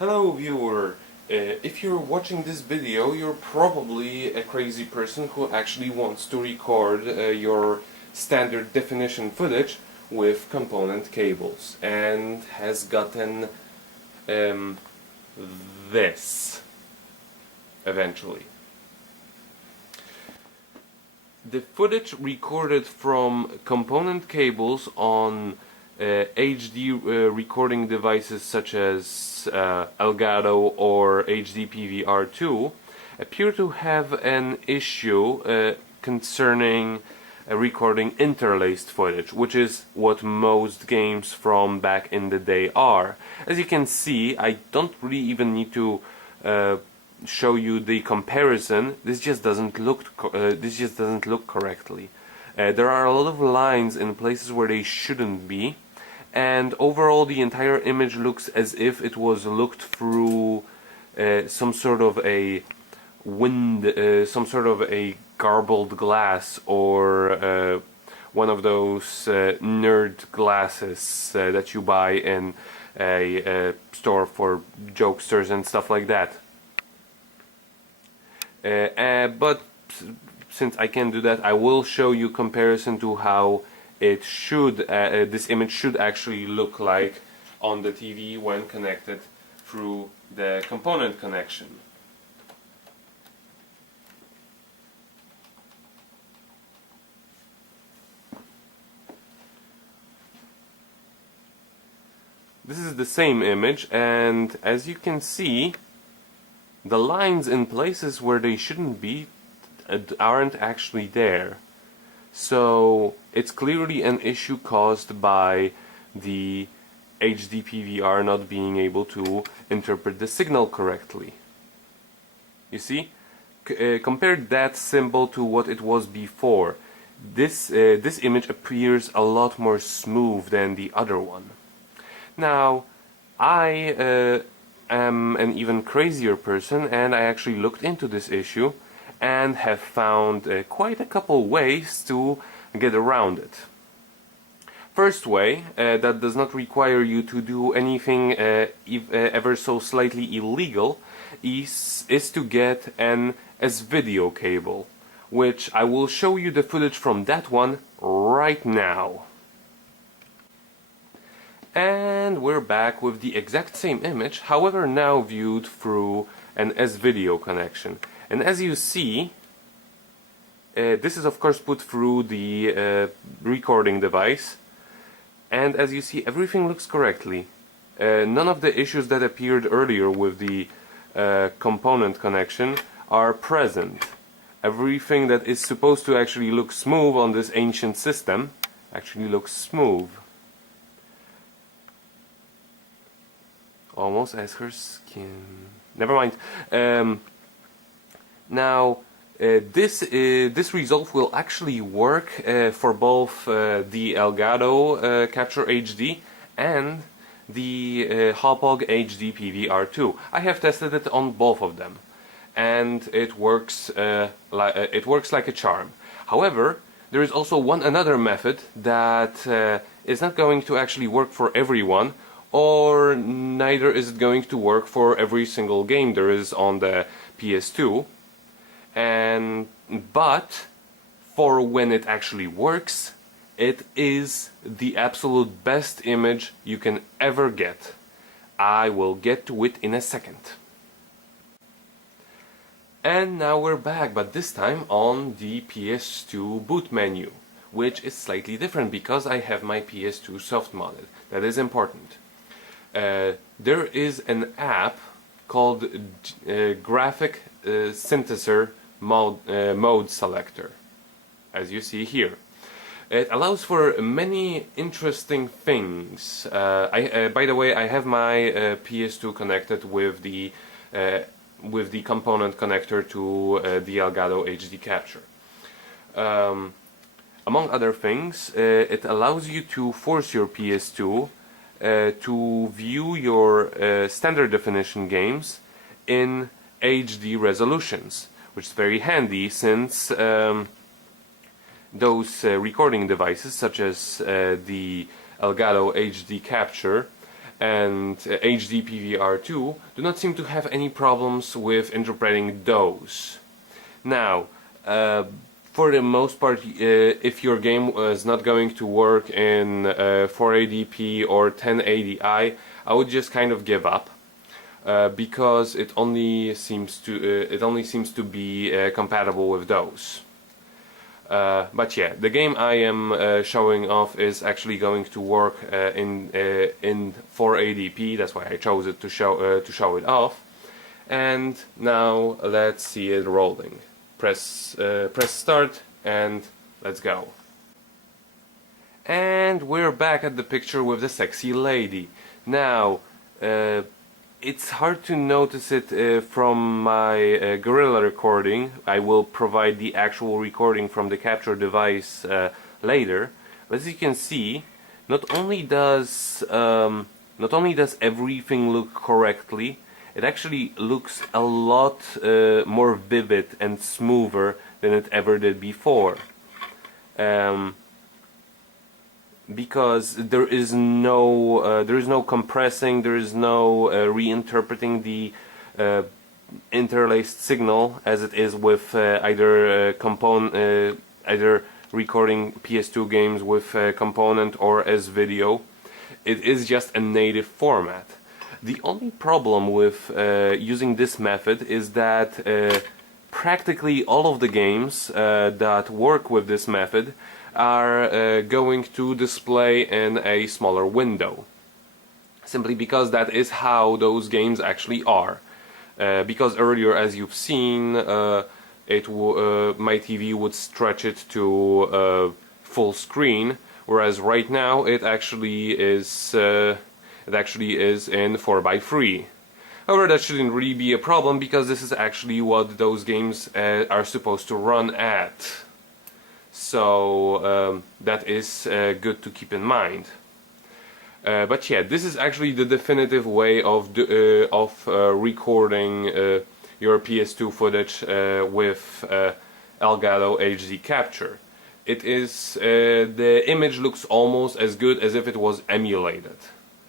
Hello viewer, if you're watching this video, you're probably a crazy person who actually wants to record your standard definition footage with component cables and has gotten this eventually. The footage recorded from component cables on HD recording devices such as Elgato or HDPVR2 appear to have an issue concerning recording interlaced footage, which is what most games from back in the day are. As you can see, I don't really even need to show you the comparison. This just doesn't look correctly. There are a lot of lines in places where they shouldn't be, and overall the entire image looks as if it was looked through some sort of a garbled glass, or one of those nerd glasses that you buy in a store for jokesters and stuff like that. But since I can't do that, I will show you comparison to how it should, this image should actually look like on the TV when connected through the component connection. This is the same image, and as you can see, the lines in places where they shouldn't be aren't actually there. So it's clearly an issue caused by the HDPVR not being able to interpret the signal correctly. You see? Compared that symbol to what it was before, this image appears a lot more smooth than the other one. Now, I am an even crazier person, and I actually looked into this issue and have found quite a couple ways to get around it. First way, that does not require you to do anything ever so slightly illegal, is to get an S-video cable, which I will show you the footage from that one right now. And we're back with the exact same image, however now viewed through an S-video connection. And as you see, this is of course put through the recording device, and as you see, everything looks correctly. None of the issues that appeared earlier with the component connection are present. Everything that is supposed to actually look smooth on this ancient system actually looks smooth. Almost as her skin. Never mind. Now, this result will actually work for both the Elgato Capture HD and the Hauppauge HDPVR2. I have tested it on both of them, and it works like a charm. However, there is also another method that is not going to actually work for everyone, or neither is it going to work for every single game there is on the PS2. But for when it actually works, it is the absolute best image you can ever get. I will get to it in a second. And now we're back, but this time on the PS2 boot menu, which is slightly different because I have my PS2 soft modded. That is important. There is an app called Graphic Synthesizer Mode Selector, as you see here. It allows for many interesting things. By the way, I have my PS2 connected with the component connector to the Elgato HD Capture. Among other things, it allows you to force your PS2 to view your standard definition games in HD resolutions, which is very handy since those recording devices such as the Elgato HD Capture and HDPVR2 do not seem to have any problems with interpreting those. Now, for the most part, if your game is not going to work in 480p or 1080i, I would just kind of give up, because it only seems to be compatible with those. But yeah, the game I am showing off is actually going to work in 480p. That's why I chose it to show it off. And now let's see it rolling. Press start and let's go. And we're back at the picture with the sexy lady. Now, it's hard to notice it from my guerrilla recording. I will provide the actual recording from the capture device later. But as you can see, not only does everything look correctly, it actually looks a lot more vivid and smoother than it ever did before. Because there is no compressing, there is no reinterpreting the interlaced signal as it is with either recording PS2 games with component or as video. It is just a native format. The only problem with using this method is that practically all of the games that work with this method are going to display in a smaller window, simply because that is how those games actually are. Because earlier, as you've seen, my TV would stretch it to full screen, whereas right now it actually is in 4:3. However, that shouldn't really be a problem, because this is actually what those games are supposed to run at. So that is good to keep in mind. But yeah, this is actually the definitive way of recording your PS2 footage with Elgato HD Capture. It is the image looks almost as good as if it was emulated.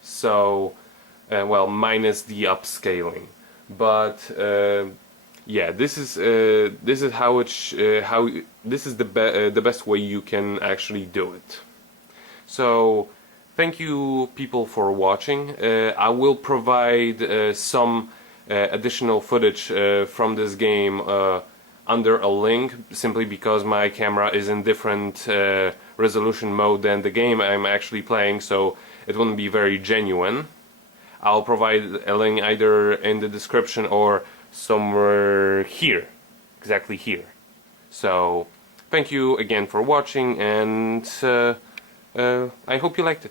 So, well, minus the upscaling. But yeah, this is the best way you can actually do it. So, thank you people for watching. I will provide some additional footage from this game under a link, simply because my camera is in different resolution mode than the game I'm actually playing, so it wouldn't be very genuine. I'll provide a link either in the description or somewhere here, exactly here. So, thank you again for watching, and I hope you liked it.